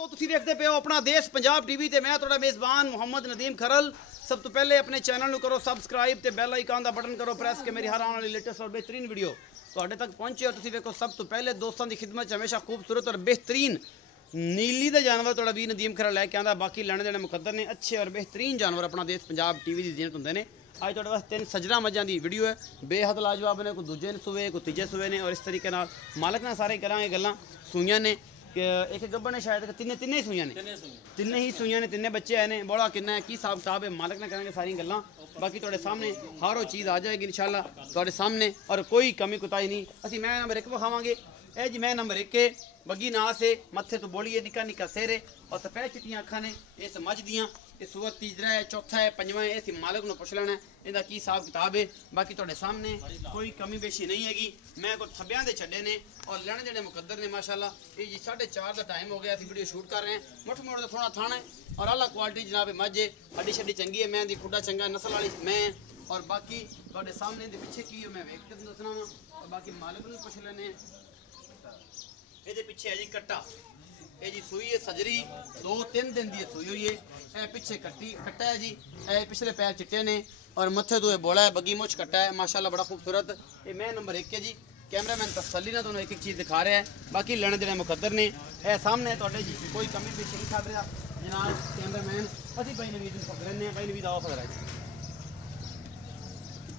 तो तुसी देखते पे हो अपना देश पंजाब टीवी ते मैं थोड़ा मेज़बान मुहम्मद नदीम खरल। सब तो पहले अपने चैनल करो सबसक्राइब ते बेल आइकन का बटन करो प्रेस के मेरी हर आने वाली लेटेस्ट और बेहतरीन वीडियो तुहाडे तक पहुंचे। और तुसी देखो सब तो पहले दोस्तों की खिदमत हमेशा खूबसूरत और बेहतरीन नीली दे जानवर थोड़ा भी नदीम खरल लैके आंदा। बाकी लैने देने मुकद्दर ने अच्छे और बेहतरीन जानवर अपना देश पंजाब टीवी की जीनत होंगे ने। अज थोड़े वास्ते 3 सजरा मझां की वीडियो है, बेहद लाजवाब ने। कोई दूजे सूए कोई तीजे सूए ने और इस तरीके नाल मालक ना सारे करांगे गल्लां। सूइयां ने एक गब्बन है शायद तिन्ने ही सूइयां ने, तिन्ने ही सूइयां ने, तिन्ने बच्चे आए ने। बड़ा किन्ना है की हिसाब किताब है मालक ने करांगे सारी गल्लां। बाकी थोड़े सामने हर वो चीज़ आ जाएगी इंशाल्लाह थोड़े सामने और कोई कमी कुताही नहीं। असी मैं नंबर 1 विखावांगे। ए जी मैं नंबर 1 है, बगी नास है, मत्थे तो बोलिए निक्का निक्का सिर है और सफेद चिट्टियां अखां ने। इस मझ दियां इस सूआ तीसरा है, चौथा है, पंजवां है। इस मालक को पुछ लेना इनका की हिसाब किताब है। बाकी थोड़े सामने कोई कमी बेशी नहीं हैगी। मैं कोई थब्बियां दे छड्डे ने और लैने देने मुकद्दर ने माशाल्लाह। ये जी 4:30 का टाइम हो गया, असीं वीडियो शूट कर रहे हैं। मुठ मोड़ का सोहना थाना है और आला क्वालिटी जनाब मझ है, हड्डी शड्डी चंगी है, मैं दी खुडा चंगा नस्ल वाली मैं। और बाकी थोड़े सामने दे पिछे की मैं वेख के दसना वा और बाकी मालक को पुछ लेने। ये पिछे है जी कट्टा, ये जी सूई है सजरी 2-3 दिन की सूई हुई है। ए पिछे कट्टा है जी, ए पिछले पैर चिट्टे ने और मत्थे तो बोला है, बगी मुछ कट्टा है माशाल्लाह बड़ा खूबसूरत। ये मैं नंबर 1 है जी। कैमरामैन तसल्ली ना दोनों एक चीज़ दिखा रहा है। बाकी लेने देने मुकद्दर ने ए सामने थोड़े जी कोई कमी पेशी नहीं कर रहा जनाब कैमरामैन। अभी भाई नवीद को पकड़ रहे हैं, भाई नवीद आओ पकड़ा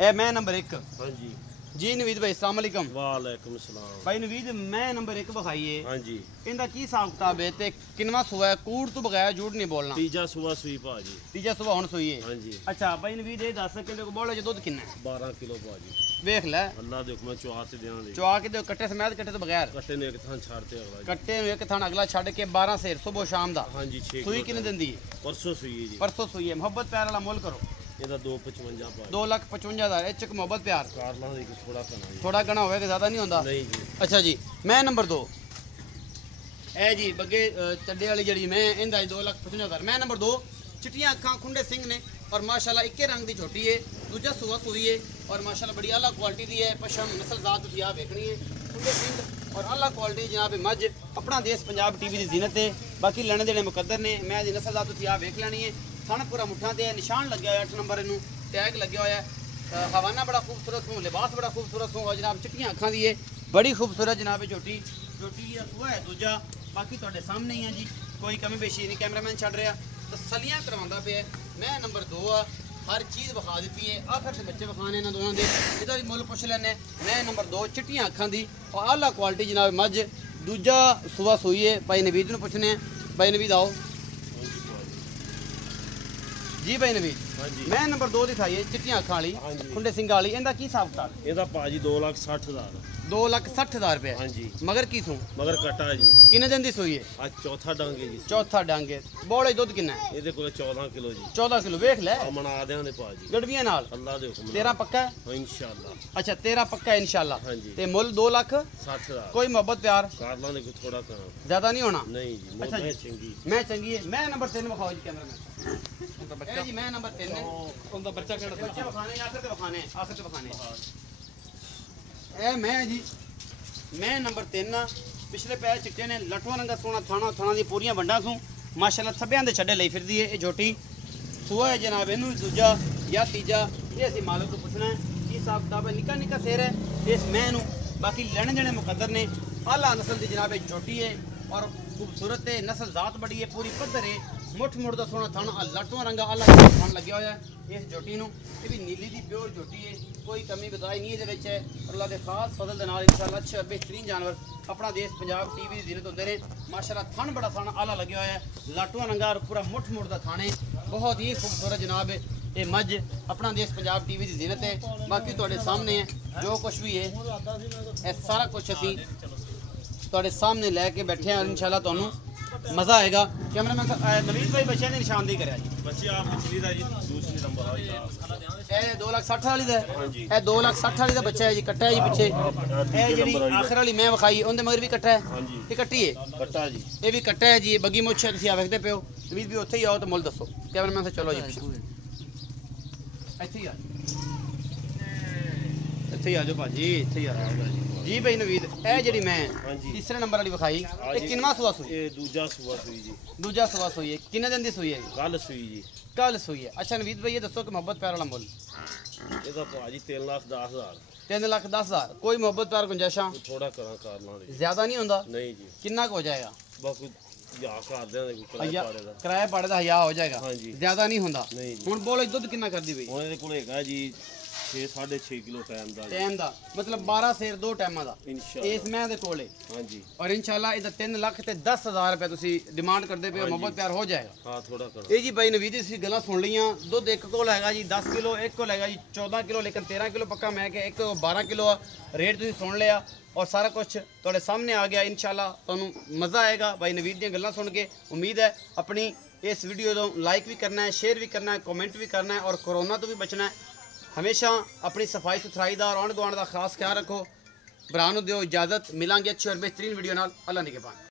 ए मैं नंबर 1। हाँ जी जी नवीद भाई अस्सलाम वालेकुम। वालेकुम सलाम भाई नवीद मैं नंबर 1 बखाइए। हाँ जी इनका की हिसाब किताब है ते किनवा सुआ है? कूड़ तो बगैर झूठ नहीं बोलना। तीजा सुबह सुई भाजी। तीजा सुबह हुण सुई है। हाँ जी अच्छा भाई नवीद ये दस किलो को बोले जो दुध किन्ना है? 12 किलो भाजी। वेख ले अल्लाह दे हुक्म चुआ ते देना दे। चुआ के दे कट्टे समेत कट्टे तो बगैर कट्टे ने एक थान छाड़ते अगला। कट्टे नु एक थान अगला छड़ के 12 सेर सुबह शाम दा। हाँ जी 6 सुई किने दिंदी है? परसों सुई है जी। परसों सुई है। मोहब्बत प्यार वाला मोल करो। ਇਹਦਾ 255 ਭਾਜੀ। 2,55,000 ਇਹ ਚ मोहब्बत प्यार ਕਾਰਲਾਂ ਦੇ ਥੋੜਾ ਕਣਾ ਜੀ। थोड़ा घना होगा ज्यादा नहीं होता। नहीं जी। अच्छा जी मैं नंबर 2 ए जी बगे चड्डे वाली जड़ी मैं इंदा 2,55,000। मैं नंबर 2 चिट्टियां अखां खुंडे सिंह ने और माशाल्लाह इक्के रंग की छोटी है, दूजा सुआ सुई है और माशाल्लाह बड़ी आला क्वालिटी दी है। पशम नस्ल जात तुसीं आ वेखनी है खुंडे सिंह और आला क्वालिटी जनाब मझ अपना देश पंजाब टीवी की जीनत है। बाकी लेने देने मुकद्दर ने। मैं दी नस्ल जात तुसीं आ वेख लेनी है। थाना पूरा मुठा दे निशान लगे हुआ 8 नंबर इनू टैग लगे हुआ है। हवाना बड़ा खूबसूरत हूँ, लिबास बड़ा खूबसूरत हूँ और जनाब चिट्टियां अखां दी है बड़ी खूबसूरत जनाब छोटी छोटी सुआ है दूजा। बाकी थोड़े सामने ही है जी कोई कमी बेशी नहीं। कैमरामैन छड़ रहा तसलियां करवांदा पे। मैं नंबर 2 आ, हर चीज़ विखा दी है। आखिर से बच्चे विखाने इन्होंने दोनों के इधर भी मुल पुछ लेने। मैं नंबर 2 चिट्टियां अखां दी और आला क्वालिटी जनाब मझ दूजा सुआ सुई है। भाई नवीद नूं पुछने भाई नवीद आओ जी। भाई नवीद हाँ जी मैं नंबर 2 दिखाई है चिट्टियां अखां वाली हाँ जी। खुंडे सिंह वाली। इनका की हिसाब किताब? ਇਹਦਾ ਭਾਜੀ 2,60,000। 2,60,000 रुपये। हाँ जी मगर की सूं ਮਗਰ ਕਟਾ ਜੀ। किन्ने दिन की सूई है? ਅੱਜ ਚੌਥਾ ਡਾਂਗੇ ਜੀ। चौथा डांगे बोले दुध किन्ना है? ਇਹਦੇ ਕੋਲ 14 ਕਿਲੋ ਜੀ। 14 किलो वेख ले ਮਨਾ ਦਿਆਂ ਦੇ ਭਾਜੀ। गड़वियां नाल ਅੱਲਾਹ ਦੇ ਹੁਕਮ 13 पक्का है? ਨਾਲ ਇਨਸ਼ਾਅੱਲਾ। अच्छा 13 पक्का है इंशाल्लाह। हाँ जी ते मुल 2,60,000 60,000। कोई मोहब्बत प्यार ਕਾਰਲਾਂ ਦੇ ਥੋੜਾ ਕਣਾ ज्यादा नहीं होना। नहीं जी। अच्छा मोहब्बत जी। चंगी। मैं चंगी है। मैं नंबर 3 विखाओ जी कैमरामैन। ए जी मैं नंबर 3 है। ਉਹਦਾ ਬੱਚਾ ਕਿਹੜਾ बच्चे विखाने आखिर ते विखाने आखिर ते विखाने ए मैं जी मैं नंबर 3 आ। पिछले पैर चिट्टे ने लटवा रंगा सोना थाना थाना दी पूरियां वंडा सूं माशाल्लाह सभ्यां दे छड्डे लई फिरदी है। ये झोटी सुआ है जनाब इनू दूजा या तीजा ये असीं मालक को पुछना है की हिसाब किताब है। निक्का निक्का सिर है इस मैं नू। बाकी लेने देने मुकद्दर ने आला नस्ल की जनाब झोटी है और खूबसूरत है। नस्ल जात बड़ी है पूरी पद्धर है। मुठ मुड़ का सोना थाना लटवा रंगा आला थान लगे हुआ है इस झोटी नू। ये भी नीली दी प्योर झोटी है, कोई कमी बताई नहीं है है। और अल्लाह के खास फजल के नाल इंशाअल्लाह अच्छे और बेहतरीन जानवर अपना देश पंजाब टीवी की जीनत होंगे ने। माशाल्लाह थन बड़ा थाना आला लगे हुआ है लाटुआ रंगा और पूरा मुठ मुड़ का थाने बहुत ही खूबसूरत जनाब ये मझ अपना देश पंजाब टीवी की जीनत है। बाकी थोड़े सामने है जो कुछ भी है ये सारा कुछ असी थोड़े सामने लैके बैठे हैं। इंशाल्लाह तुहानू मज़ा आएगा। कैमरामैन नवीद भाई बच्चे ने निशानदेही करें जी। ਬੱਚੇ ਆਪ ਪਿਛਲੀ ਦਾ ਜੀ ਦੂਸਰੀ ਨੰਬਰ ਆ ਜੀ। ਇਹ 2,60,000 वाली ਦਾ हाँ जी ਇਹ 2,60,000 वाली ਦਾ ਬੱਚਾ ਹੈ ਜੀ। ਕੱਟਾ ਹੈ ਜੀ ਪਿੱਛੇ ਇਹ ਜਿਹੜੀ ਆਖਰ ਵਾਲੀ ਮੈਂ ਵਿਖਾਈ ਉਹਦੇ ਮਗਰ ਵੀ ਕੱਟਾ ਹੈ। हाँ जी ਇਹ ਕੱਟੀ ਹੈ ਕੱਟਾ ਜੀ। ਇਹ ਵੀ ਕੱਟਾ ਹੈ ਜੀ। ਇਹ ਬੱਗੀ ਮੁੱਛ ਹੈ ਤੁਸੀਂ ਆ ਵੇਖਦੇ ਪਿਓ। ਨਵੀਦ ਵੀ ਉੱਥੇ ਹੀ ਆਓ ਤਾਂ ਮੁੱਲ ਦੱਸੋ। कैमरामैन से चलो जी ਇੱਥੇ ही आ ਇੱਥੇ ਹੀ ਆ ਜਾਓ ਭਾਜੀ, ਇੱਥੇ ਹੀ ਆ ਜਾਓ ਜੀ। ਭਾਈ ਨਵੀਦ, ਇਹ ਜਿਹੜੀ ਮੈਂ ਹਾਂਜੀ। ਤੀਸਰੇ ਨੰਬਰ ਵਾਲੀ ਵਿਖਾਈ, ਹਾਂ ਇਹ ਜੀ। ਕਿੰਨਵਾਂ ਸੂਆ ਸੂਈ? ਇਹ ਦੂਜਾ ਸੂਆ ਸੂਈ ਜੀ। ਦੂਜਾ ਸੂਆ ਸੂਈ ਹੈ। ਕਿੰਨੇ ਦਿਨ ਦੀ ਸੂਈ ਹੈ? ਕੱਲ ਸੂਈ ਜੀ। ਕੱਲ ਸੂਈ ਹੈ। ਅੱਛਾ ਨਵੀਦ ਭਾਈ, ਇਹ ਦੱਸੋ ਕਿ ਮੁਹੱਬਤ ਪਿਆਰ ਵਾਲਾ ਮੁੱਲ? ਇਹਦਾ ਭਾਜੀ 3,10,000। 3,10,000। ਕੋਈ ਮੁਹੱਬਤ ਪਿਆਰ ਗੁੰਜਾਇਸ਼ਾਂ? ਥੋੜਾ ਕਰਾਂ ਕਰ ਲਾਂਗੇ। ਜ਼ਿਆਦਾ ਨਹੀਂ ਹੁੰਦਾ? ਨਹੀਂ ਜੀ, ਕਿੰਨਾ ਕੁ ਹੋ ਜਾਏਗਾ? ਬਸ ਯਾ ਕਰਦੇ ਨੇ ਕੋਈ ਕਿਰਾਏ ਪਾੜੇ ਦਾ। ਕਿਰਾਇਆ ਪਾੜੇ ਦਾ 1000 ਹੋ ਜਾਏਗਾ? ਹਾਂਜੀ। ਜ਼ਿਆਦਾ ਨਹੀਂ ਹੁੰਦਾ? ਨਹੀਂ ਜੀ। ਹੁਣ ਬੋਲੋ ਦੁੱਧ ਕਿੰਨਾ ਕਰਦੀ ਬਈ? ਹੁਣ ਇਹਦੇ ਕੋਲ ਹੈਗਾ ਜੀ 6.5 ਕਿਲੋ ਟਾਈਮ ਦਾ ਜੀ। ਟਾਈਮ ਦਾ ਮਤਲਬ 12 ਸੇਰ 2 ਟਾਈਮਾਂ ਦਾ ਇਨਸ਼ਾਅੱਲਾ। ਇਸ ਮੈਂ ਦੇ ਕੋਲੇ। ਹਾਂਜੀ ਔਰ ਇਨਸ਼ਾਅੱਲਾ ਇਹਦਾ 3 ਲੱਖ ਤੇ 10,000 ਰੁਪਏ ਤੁਸੀਂ ਡਿਮਾਂਡ ਕਰਦੇ ਪਏ ਹੋ, ਮੁਹੱਬਤ ਪਿਆਰ ਹੋ ਜਾਏਗਾ। ਹਾਂ ਥੋੜਾ ਕਰਾਂ। ਇਹ ਜੀ ਬਾਈ ਨਵੀਦ ਤੁਸੀਂ ਗੱਲਾਂ ਸੁਣ ਲਈਆਂ। ਦੁੱਧ ਇੱਕ ਕੋਲ ਹੈਗਾ ਜੀ 10 ਕਿਲੋ, ਇੱਕ ਕੋਲ ਹੈਗਾ ਜੀ 14 ਕਿਲੋ, ਲੇਕਿਨ 13 ਕਿਲੋ ਪੱਕਾ ਮੈਂ ਕਿ ਇੱਕ 12 ਕਿਲੋ ਆ। ਰੇਟ ਤੁਸੀਂ ਸੁਣ ਲਿਆ ਔਰ ਸਾਰਾ ਕੁਝ ਤੁਹਾਡੇ ਸਾਹਮਣੇ ਆ ਗਿਆ। ਇਨਸ਼ਾਅੱਲਾ ਤੁਹਾਨੂੰ ਮਜ਼ਾ ਆਏਗਾ ਬਾਈ ਨਵੀਦ ਦੀਆਂ ਗੱਲਾਂ ਸੁਣ ਕੇ। ਉਮੀਦ ਹੈ ਆਪਣੀ ਇਸ ਵੀਡੀਓ ਨੂੰ ਲਾਈਕ ਵੀ ਕਰਨਾ ਹੈ, ਸ਼ੇਅਰ ਵੀ ਕਰਨਾ ਹੈ, ਕਮੈਂਟ ਵੀ ਕਰਨਾ ਹੈ ਔਰ ਕੋਰੋਨਾ ਤੋਂ ਵੀ ਬਚਣਾ ਹੈ। ਹਮੇਸ਼ਾ ਆਪਣੀ ਸਫਾਈ ਸੁਥਰਾਈ ਦਾ, ਆਂਢ ਗੁਆਂਢ ਦਾ ਖਾਸ ਖਿਆਲ ਰੱਖੋ। ਭਰਾ ਨੂੰ ਦਿਓ ਇਜਾਜ਼ਤ, ਮਿਲਾਂਗੇ ਅੱਛੀ ਔਰ ਬਿਹਤਰੀਨ ਵੀਡੀਓ ਨਾਲ। ਅੱਲਾ ਨਿਗਹਿਬਾਨ।